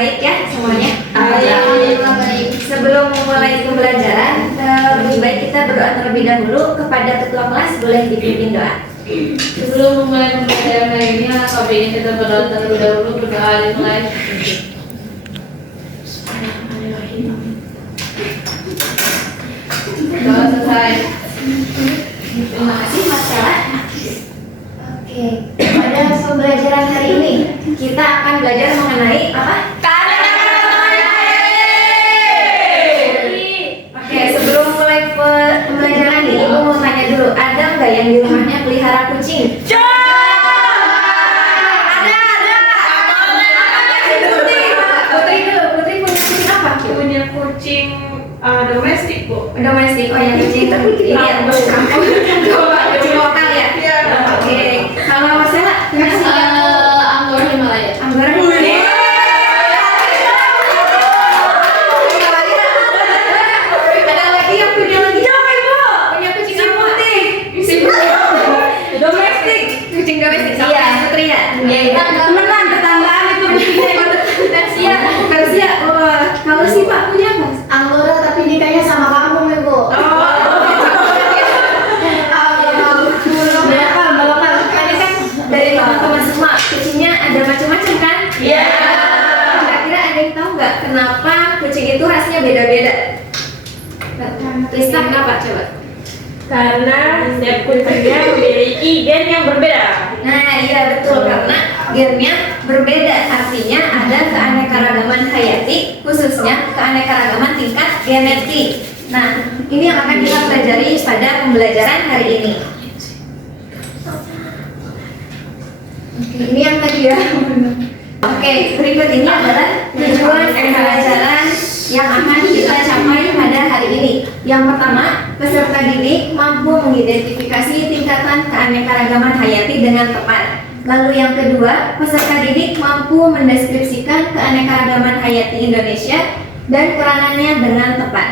baik ya semuanya? Baik. Sebelum memulai pembelajaran, lebih baik kita berdoa terlebih dahulu kepada ketua kelas, boleh dipimpin doa. Sebelum memulai pembelajaran hari ini, alangkah baiknya kita berdoa terlebih dahulu. Berdoa dimulai. Doa selesai. Terima kasih Mas Kala. Oke, pada pembelajaran hari ini kita akan belajar mengenai apa? Oke, sebelum mulai pembelajaran ini, aku mau tanya dulu, ada nggak yang di rumahnya pelihara kucing? Putri punya kucing apa? Punya kucing domestik, Bu. Domestik, oh yang kucing ini ya, kampung, kucing lokal ya? Iya. Oke, kalau Mas Ella punya kucing Anggur Himalaya. Anggora. Ada lagi yang punya lagi? Punya kucing apa? Domestik. Kucing domestik. Iya, Putri ya. Iya. Temenan tetanggaan itu kucingnya. Persia. Persia. Wah, kalau sih Pak punya apa? Anggora tapi nikahnya sama kamu ya Bu. Dari teman-teman semua, kucingnya ada macam-macam kan? Iya. Kira-kira ada yang tahu nggak kenapa kucing itu rasnya beda-beda? Rista kenapa coba? Karena setiap kucingnya memiliki gen yang berbeda. Nah iya betul, karena gennya berbeda, artinya ada keanekaragaman hayati, khususnya keanekaragaman tingkat genetik. Nah ini yang akan kita pelajari pada pembelajaran hari ini. Oke, ini yang tadi ya. Oke, berikut ini adalah tujuan pembelajaran yang akan kita capai pada hari ini. Yang pertama, peserta didik mampu mengidentifikasi tingkatan keanekaragaman hayati dengan tepat. Lalu yang kedua, peserta didik mampu mendeskripsikan keanekaragaman hayati Indonesia dan peranannya dengan tepat.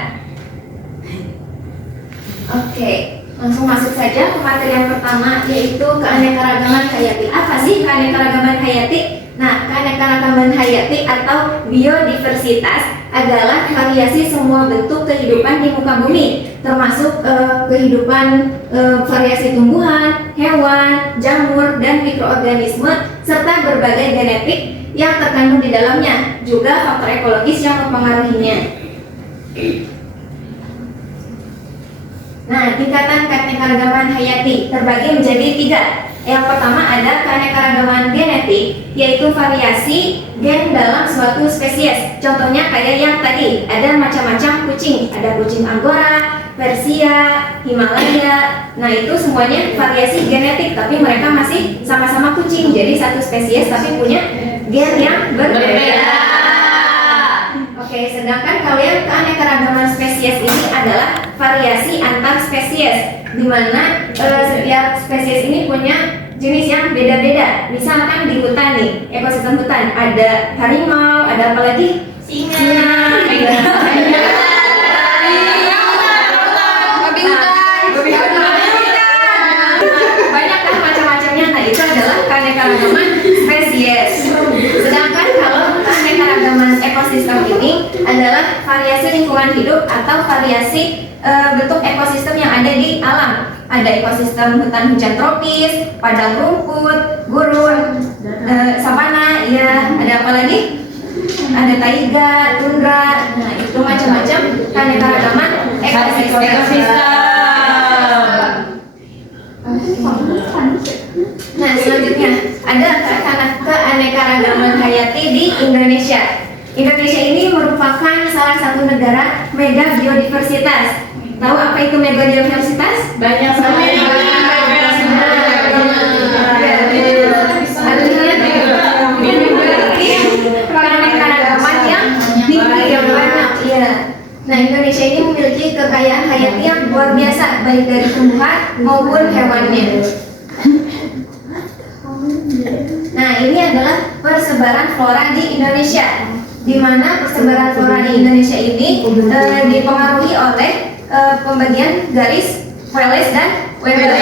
Oke, langsung masuk saja ke materi yang pertama, yaitu keanekaragaman hayati. Apa sih keanekaragaman hayati? Nah, keanekaragaman hayati atau biodiversitas adalah variasi semua bentuk kehidupan di muka bumi, termasuk kehidupan variasi tumbuhan, hewan, jamur, dan mikroorganisme, serta berbagai genetik yang terkandung di dalamnya, juga faktor ekologis yang mempengaruhinya. Nah, tingkatan keanekaragaman hayati terbagi menjadi 3. Yang pertama ada keanekaragaman genetik, yaitu variasi gen dalam suatu spesies. Contohnya kayak yang tadi, ada macam-macam kucing. Ada kucing Anggora, Persia, Himalaya. Nah itu semuanya variasi genetik, tapi mereka masih sama-sama kucing. Jadi satu spesies tapi punya gen yang berbeda. Oke, sedangkan kalau yang keanekaragaman spesies ini adalah variasi antar spesies, di mana setiap spesies ini punya jenis yang beda-beda. Misalkan di hutan nih, ekosistem hutan ada harimau, ada apa lagi? Singa, babi hutan. Banyak kan macam-macamnya. Nah itu adalah keanekaragaman spesies. Sedangkan kalau keanekaragaman ekosistem ini adalah variasi lingkungan hidup atau variasi bentuk ekosistem yang ada di alam. Ada ekosistem hutan hujan tropis, padang rumput, gurun, savana, ya, ada apa lagi? Ada taiga, tundra. Nah, itu macam-macam keanekaragaman ekosistem. Nah, selanjutnya ada keanekaragaman hayati di Indonesia. Indonesia ini merupakan salah satu negara mega biodiversitas. Tahu apa itu mega biodiversitas? Banyak sekali. Keanekaragaman yang tinggi, yang banyak. Ya. Nah, Indonesia ini memiliki kekayaan hayati yang luar biasa, baik dari tumbuhan maupun hewannya. Nah, ini adalah persebaran flora di Indonesia, di mana persebaran flora di Indonesia ini dipengaruhi oleh pembagian garis Wallace dan Weber.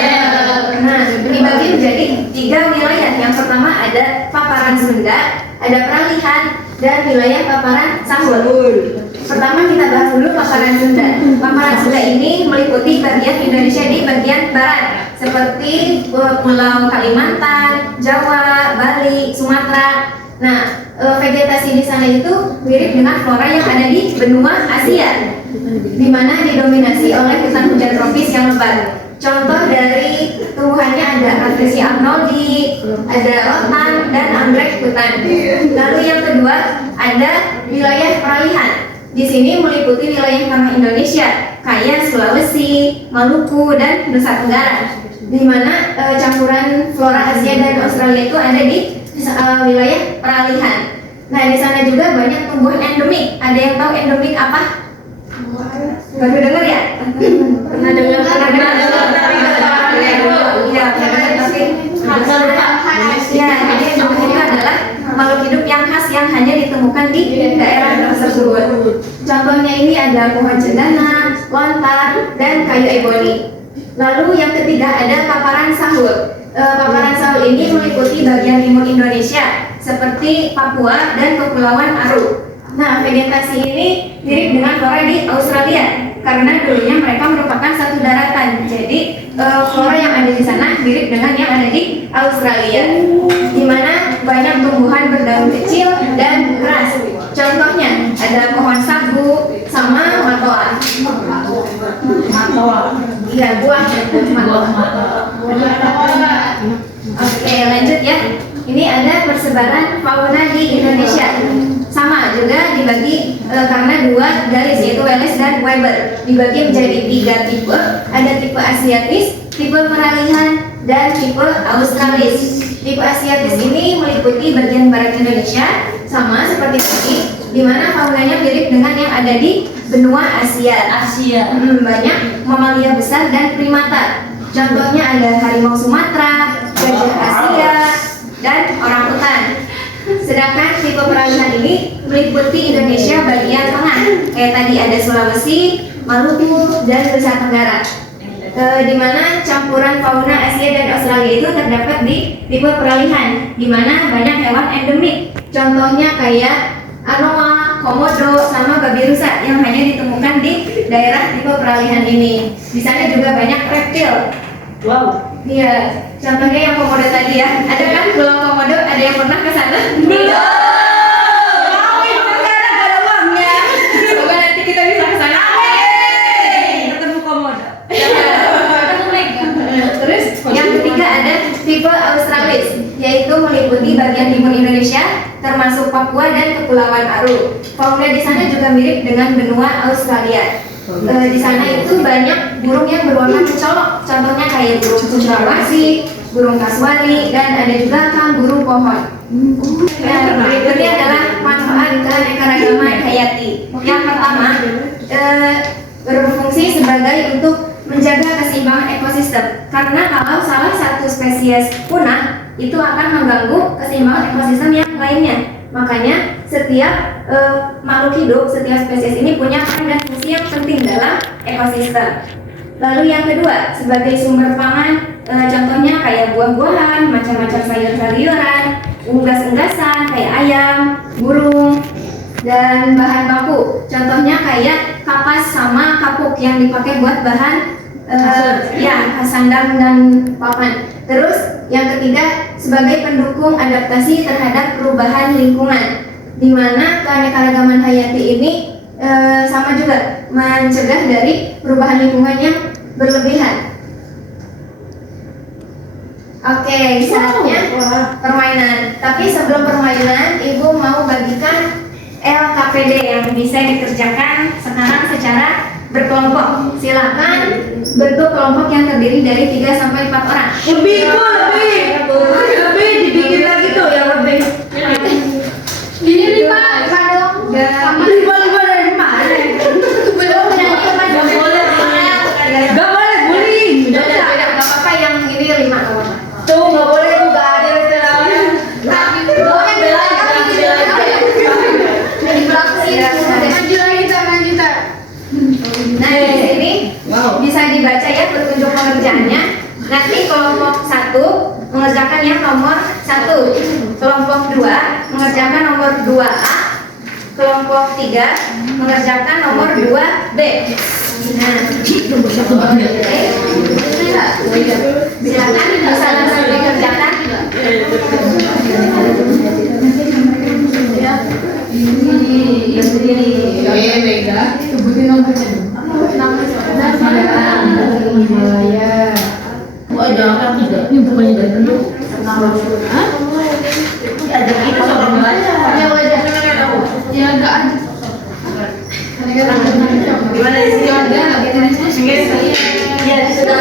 Nah, dibagi menjadi 3 wilayah. Yang pertama ada paparan Sunda, ada peralihan, dan wilayah paparan Sahul. Pertama kita bahas dulu paparan Sunda. Paparan Sunda ini meliputi bagian Indonesia di bagian barat seperti Pulau Kalimantan, Jawa, Bali, Sumatera. Nah, vegetasi di sana itu mirip dengan flora yang ada di benua Asia, di mana didominasi oleh hutan hujan tropis yang lebat. Contoh dari tumbuhannya ada Artesia arnoldi, ada rotan, dan anggrek hutan. Lalu yang kedua ada wilayah peralihan. Di sini meliputi wilayah tanah Indonesia, kayak Sulawesi, Maluku, dan Nusa Tenggara, di mana campuran flora Asia dan Australia itu ada di wilayah peralihan. Nah, di sana juga banyak tumbuhan endemik. Ada yang tahu endemik apa? Baru dengar ya? Pernah dengar? Iya, tapi ya, jadi endemik itu adalah makhluk hidup yang khas yang hanya ditemukan di daerah tersebut. Contohnya ini ada pohon cendana, lontar, dan kayu eboni. Lalu yang ketiga ada paparan Sahul. Paparan Sahul ini meliputi bagian timur Indonesia seperti Papua dan Kepulauan Aru. Nah, vegetasi ini mirip dengan flora di Australia karena dulunya mereka merupakan satu daratan. Jadi flora yang ada di sana mirip dengan yang ada di Australia, di mana banyak tumbuhan berdaun kecil dan keras. Contohnya ada pohon sagu sama matoa. Iya, buah matoa. Oke, lanjut ya. Ini ada persebaran fauna di Indonesia. Sama juga dibagi karena dua garis, yaitu Wallace dan Weber. Dibagi menjadi 3 tipe. Ada tipe Asiatis, tipe peralihan, dan tipe Australis. Tipe Asiatis ini meliputi bagian barat Indonesia, sama seperti tadi, di mana faunanya mirip dengan yang ada di benua Asia. Banyak mamalia besar dan primata. Contohnya ada harimau Sumatera, gajah Asia, dan orangutan. Sedangkan tipe peralihan ini meliputi Indonesia bagian tengah, kayak tadi ada Sulawesi, Maluku, dan Nusa Tenggara. Di mana campuran fauna Asia dan Australia itu terdapat di tipe peralihan, di mana banyak hewan endemik. Contohnya kayak anoa, komodo, sama babi rusa yang hanya ditemukan di daerah tipe peralihan ini. Di sana juga banyak reptil. Wow. Iya, contohnya yang komodo tadi ya. Ada kan pulau komodo? Ada yang pernah ke sana? Belum. Mau itu sekarang gak ada uangnya. Semoga nanti kita bisa ke sana. Ketemu komodo. Terus yang ketiga ada tipe Australis, yaitu meliputi bagian timur Indonesia, termasuk Papua dan Kepulauan Aru. Fauna di sana juga mirip dengan benua Australia. Di sana itu banyak burung yang berwarna mencolok, contohnya kayak burung cendrawasih, burung kasuari, dan ada juga kanguru pohon. Berikutnya adalah manfaat keanekaragaman hayati. Yang pertama, berfungsi sebagai untuk menjaga keseimbangan ekosistem. Karena kalau salah satu spesies punah, itu akan mengganggu keseimbangan ekosistem yang lainnya. Makanya setiap makhluk hidup, setiap spesies ini punya peran dan fungsi yang penting dalam ekosistem. Lalu yang kedua, sebagai sumber pangan, contohnya kayak buah-buahan, macam-macam sayur-sayuran, unggas-unggasan kayak ayam, burung, dan bahan baku. Contohnya kayak kapas sama kapuk yang dipakai buat bahan sandang dan papan. Terus yang ketiga, sebagai pendukung adaptasi terhadap perubahan lingkungan, di mana keanekaragaman hayati ini sama juga mencegah dari perubahan lingkungan yang berlebihan. Oke, saatnya permainan. Tapi sebelum permainan, Ibu mau bagikan LKPD yang bisa dikerjakan sekarang secara berkelompok. Silakan bentuk kelompok yang terdiri dari 3 sampai 4 orang. Lebih dibikin lagi tuh yang lebih. Ini lima dong. Lima dari mana? Belum Gak boleh bullying. Gak apa-apa yang ini 5 gak apa-apa. Tuh gak boleh nggak ada istilahnya. Nah, di sini bisa dibaca ya petunjuk pengerjaannya. Nanti kelompok 1 mengerjakan yang nomor 1, kelompok 2 mengerjakan nomor 2A, kelompok 3 mengerjakan nomor 2B. Nah, silakan bisa langsung dikerjakan. Gimana di sini? Ya, sudah.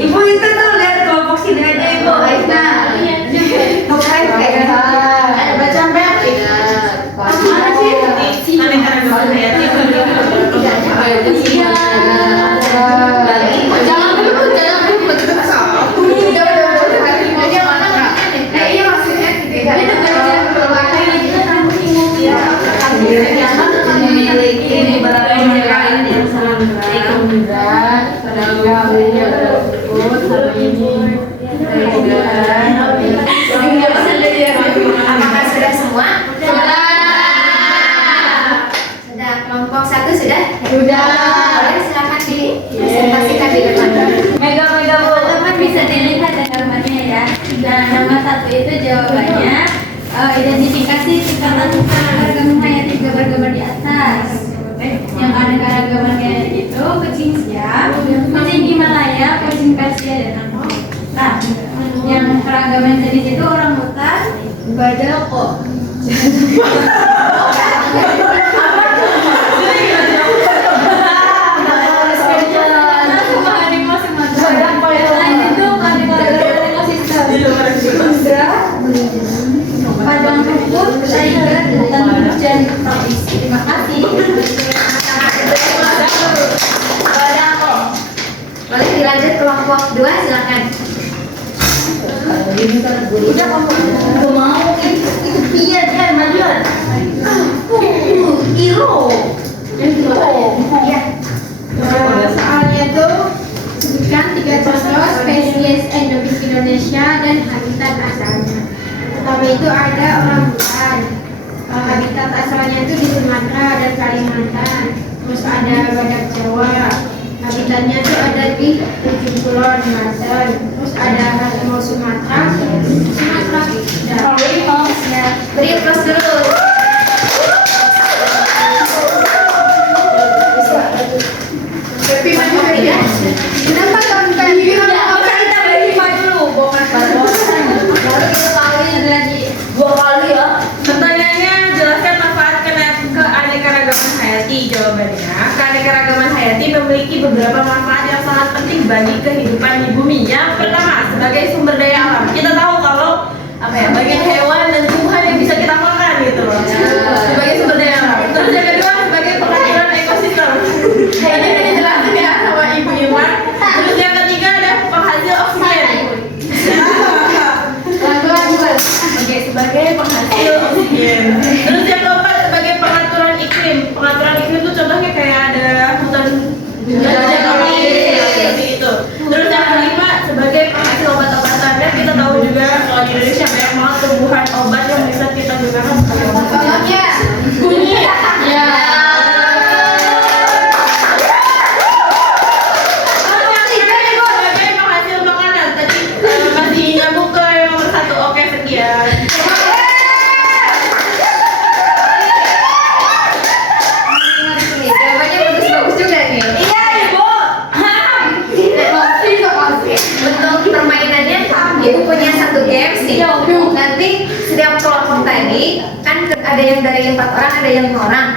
Ibu itu tuh lihat kelompok sini aja ibu. Aina. Ada baca sampai Mana sih? Aneh-aneh hayati. jangan ribut. Dia mana nggak? Iya maksudnya tiga. Memiliki beberapa yang Apakah sudah semua? Sudah. Kelompok 1 sudah? Sudah. Boleh silakan dipresentasikan di depan. Mega bu. Teman-teman bisa dilihat gambarnya ya. Nah, nama 1 itu jawabannya identifikasi tingkatan keanekaragaman hayati gambar-gambar di atas. Yang keanekaragaman hayati itu kucing siam, kucing Himalaya, kucing Persia dan angkor. Nah, yang keragaman jenis itu orang hutan, badako. Padang rumput, tiger, dan hujan tropis. Terima kasih. Boleh dilanjut kelompok 2 silakan. Udah kamu mau itu pian kan majuan. Iro. Iya. Soalnya tuh sebutkan 3 contoh spesies endemik Indonesia dan habitat asalnya. Pertama itu ada orang hutan. Habitat asalnya itu di Sumatera dan Kalimantan. Terus ada badak Jawa. Habitatnya itu ada di ujung kulon Banten. Terus ada harimau Sumatera. Dan Beri plus dulu. kenapa sampai Kita beri dulu, bukan dua kali ya. Pertanyaannya, jelaskan manfaat keanekaragaman hayati. Jawabannya, keanekaragaman hayati memiliki beberapa manfaat yang sangat penting bagi kehidupan di bumi. Yang pertama, sebagai sumber daya alam. Kita tahu kalau bagian hewan dan tumbuhan yang bisa kita makan gitu loh. Sebagai sumber daya alam. Terus yang kedua, sebagai pengaturan ekosistem. Tadi udah dijelasin ya sama Ibu Iwan. Terus yang ketiga ada penghasil oksigen. Oke, sebagai penghasil oksigen. Terus yang keempat sebagai pengaturan iklim. Pengaturan iklim itu contohnya kayak ada hutan seperti itu. Terus yang kelima sebagai penghasil obat-obatan. Dan kita tahu juga kalau di Indonesia banyak banget tumbuhan obat yang bisa kita gunakan sebagai obat. Kunyit. Ya. Sebagai penghasil makanan. Tadi masih nyambung ke yang nomor 1. Oke, sekian. Jawabannya bagus-bagus juga nih. Iya ibu. Bentuk permainannya itu punya satu games nih. Nanti setiap kelompok tadi kan ada yang dari 4 orang, ada yang 5 orang.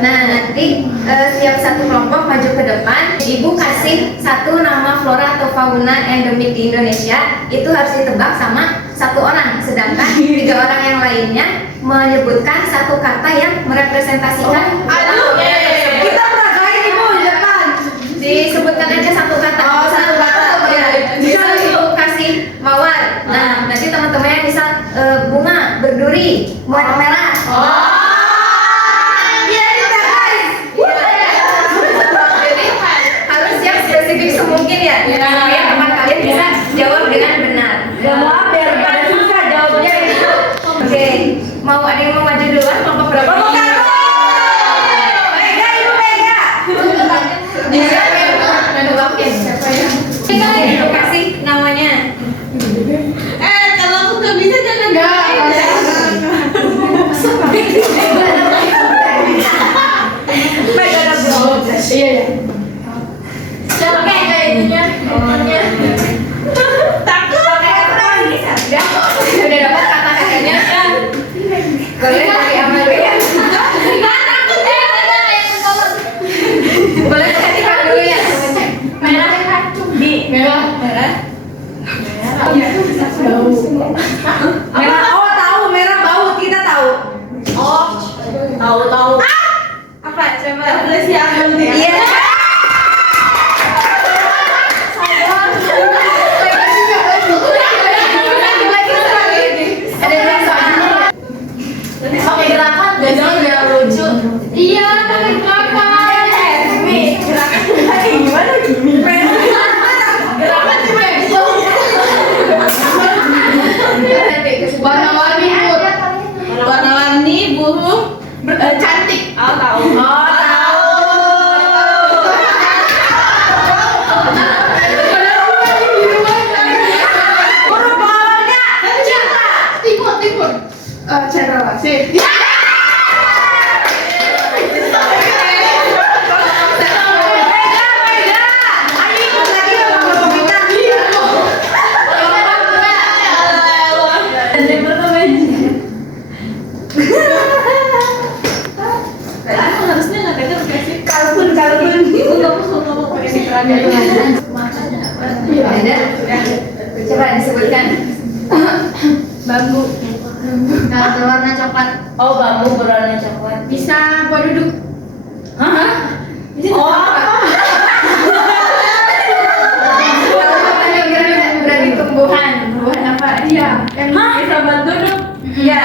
Nah nanti setiap satu kelompok maju ke depan, ibu kasih satu nama flora atau fauna endemik di Indonesia, itu harus ditebak sama 1 orang. Sedangkan 3 orang yang lainnya menyebutkan satu kata yang merepresentasikan. Kita pernah kain ibu di depan. Disebutkan aja satu kata. Satu kata. Ya. Bisa ibu kasih mawar. Nah, nanti teman-temannya bisa bunga, berduri, warna merah. Iya kita guys. Jadi harus yang spesifik semungkin ya. Supaya teman kalian bisa jawab dengan benar. Iya ya. Oke, ininya. Takut. Udah dapat kata-katanya. Boleh dari Amal ya. Boleh kasihkan dulu ya. Merah di Merah. Merah. merah. Oh, tahu merah bau, kita tahu. Oh, tahu. Apa? Coba si Amal nih. Iya. Ada dua soal. Pakai gerakan gajah udah lucu. Iya, pakai gerakan. Gerakan gimana gini? Gerakan coba ya. Warna-warni put. Warna-warni burung cantik. Oh, tahu. Oh, tahu. Burung bolanya cinta. Timur. Cendrawasih. Ada. Coba disebutkan. Bambu. Berwarna coklat. Oh, bambu berwarna coklat. Bisa buat duduk. Hah? Oh, Berarti tumbuhan. Tumbuhan apa? Iya. Yang bisa buat duduk. Iya.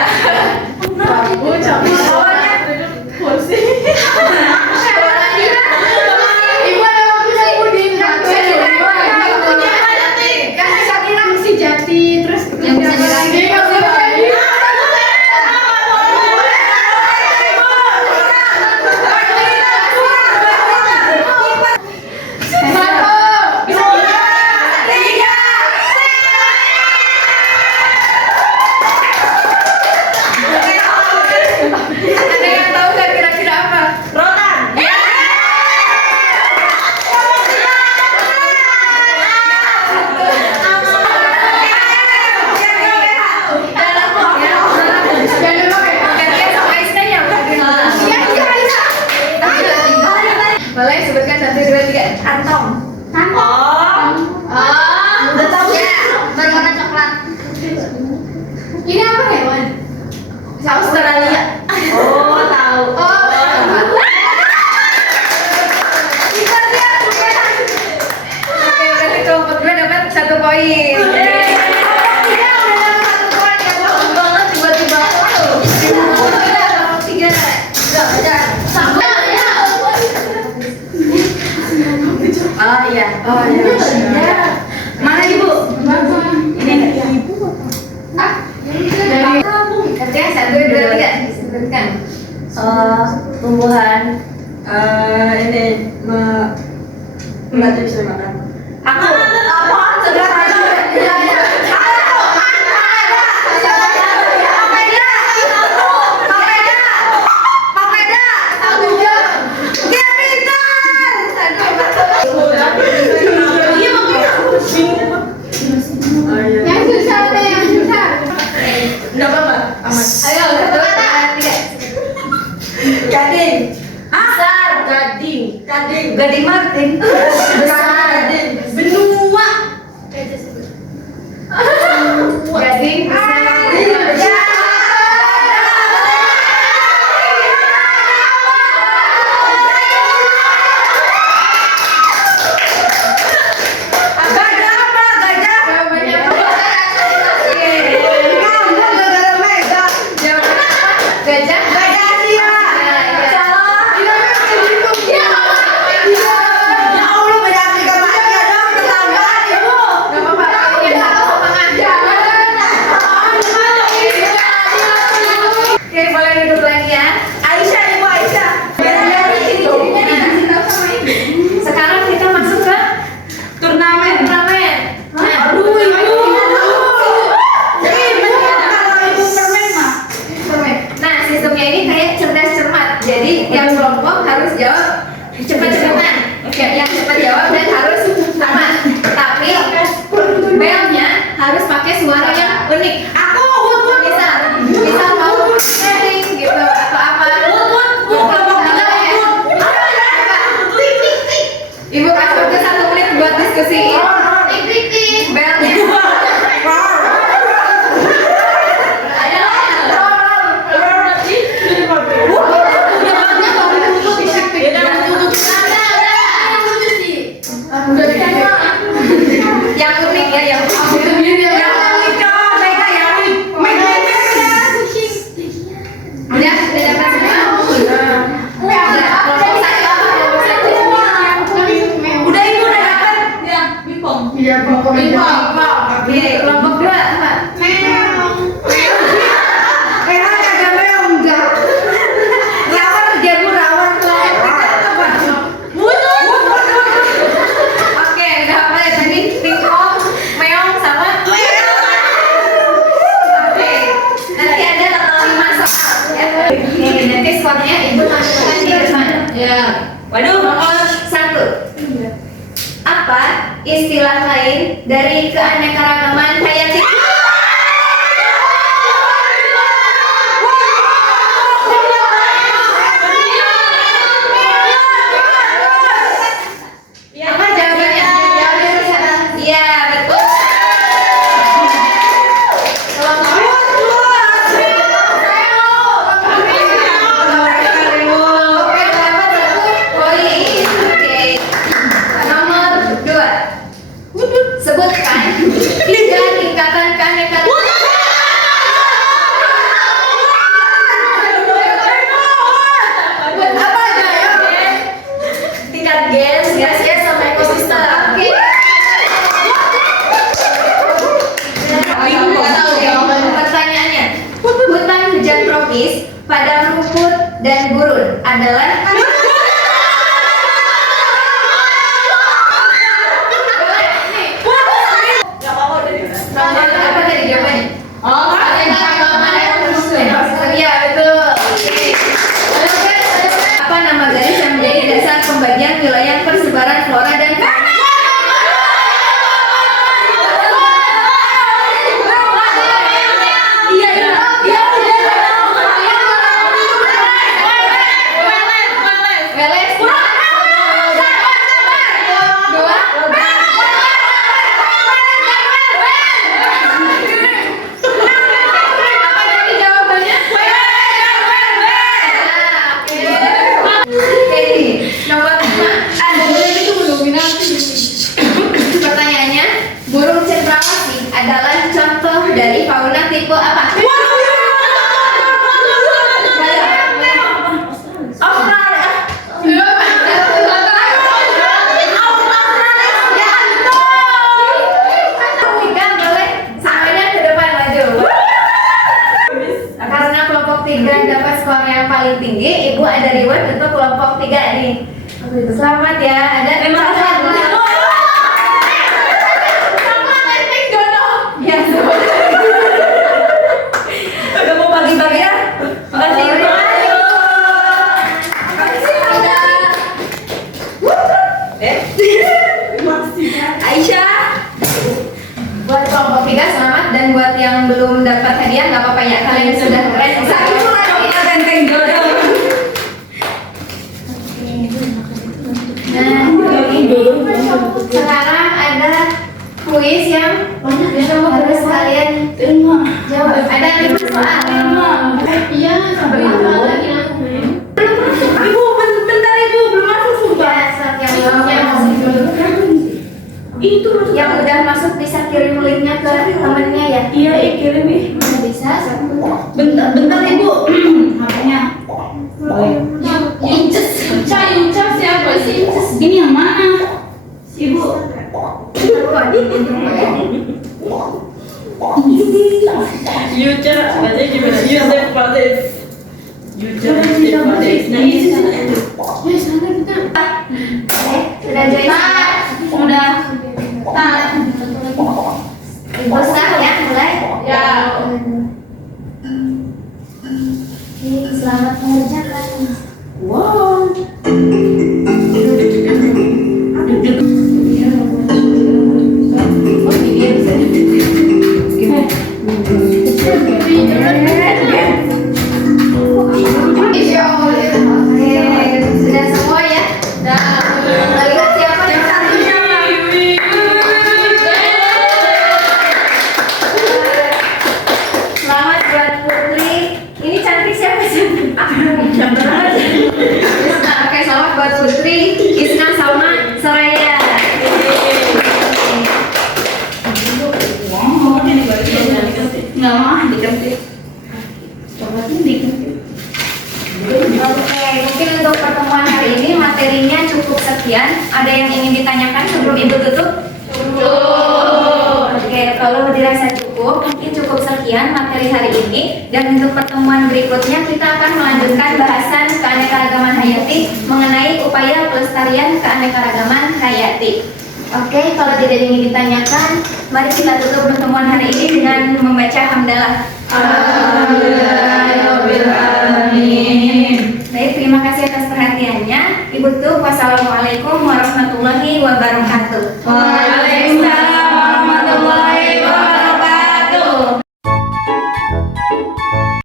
Bambu coklat. kursi. Ibu ada waktu saya udin. Kursi jati. Terus Yang bisa dirakit. Ada yang tahu nggak kira-kira apa? Rotan. Gantian sama Aisyah udah boleh sebutkan 1, 2, 3. Kantong. Oh. Udah tahu ya. Berwarna coklat. Ini apa hewan? Australia. Oh, tahu. Oke, berarti kelompok gue dapat 1 poin. Oh iya. Mana ibu? Ini enggak ibu. Kerja 1, 2, 3 disebutkan. Tumbuhan. Ini nggak bisa makan. Aku. Apa? Yang susah deh, yang susah. Enggak apa-apa. Aman. Ayo, 1, 2, 3. Gading. Besar. Gading. Gading Martin. Besar. Benua. Gading besar. Gajah apa? Gajah. Jawabannya apa? Gajah. Gajah Asia. Ya Allah, banyak aplikasi dong, tetangga ibu. Gak apa-apa. suara yang unik. Aku misal mau sharing gitu atau apa. Ibu kasih waktu 1 menit buat diskusi. Belnya. Yang unik ya, yang udah dapat semua. Udah ibu udah dapat. Ya, Bipong. Oke, kelompok 2 apa? Oke, udah apa ya tadi? Pingpong, meong sama Oke, nanti ada 5 soal ya. Oke, nanti skornya ibu masukkan di depan. Ya. Waduh, nomor 1. Apa istilah lain dari keanekaragaman hayati? Apa jawabannya? Iya, betul. Nomor 2. Sebutkan 3 tingkatan keanekaragaman. Apa aja ya? Tingkat gens, spesies sama ekosistem. Oke. Pertanyaannya, hutan hujan tropis, padang rumput dan gurun adalah nomor apa tadi jawabannya? Iya betul. Oke. Apa nama garis yang menjadi dasar pembagian wilayah persebaran flora dan fauna? Weles. Dua. Apa tadi jawabannya? Oke, nomor 5. Pertanyaannya, burung cendrawasih adalah contoh dari fauna tipe apa? Karena kelompok 3 dapat skor yang paling tinggi, ibu ada reward untuk kelompok 3 nih. Selamat ya, ada Ya, udah mau bagi-bagi ya? Makasih ibu. Aisyah. Buat kelompok 3 selamat, dan buat yang belum dapat hadiah nggak apa-apa ya, kalian sudah keren. Sekarang ada kuis yang harus kalian jawab. Ada 5 soal. Iya, sampai lagi aku. Ibu, bentar ibu, belum masuk sumpah. Yang udah masuk bisa kirim linknya ke temennya ya. Iya, kirim nih. Bisa satu. Bentar ibu. HP-nya. Ucap siapa sih? Ini yang mana? Ibu. Yuca, baca gimana? Yusuf Fadis. Yuca, Yusuf Fadis. Nah, ini sih. Ya, sana kita. Sudah join. Udah. Ibu start ya, mulai. Ya. Oke, selamat mengerjakan. Wow. Oh, ini bisa. Oke, sudah semua ya? Lihat siapa yang satunya. Selamat buat Putri. Ini cantik siapa sih? Oke, selamat buat Putri, Isna sama Soraya. Nggak mau dikasih. Coba dikasih. Oke, mungkin untuk pertemuan hari ini materinya cukup sekian. Ada yang ingin ditanyakan sebelum Ibu tutup? Oke, kalau dirasa cukup, mungkin cukup sekian materi hari ini. Dan untuk pertemuan berikutnya kita akan melanjutkan bahasan keanekaragaman hayati mengenai upaya pelestarian keanekaragaman hayati. Oke, kalau tidak ingin ditanyakan, mari kita tutup pertemuan hari ini dengan membaca hamdalah. Baik, terima kasih atas perhatiannya. Ibu tutup, wassalamualaikum warahmatullahi wabarakatuh. Waalaikumsalam.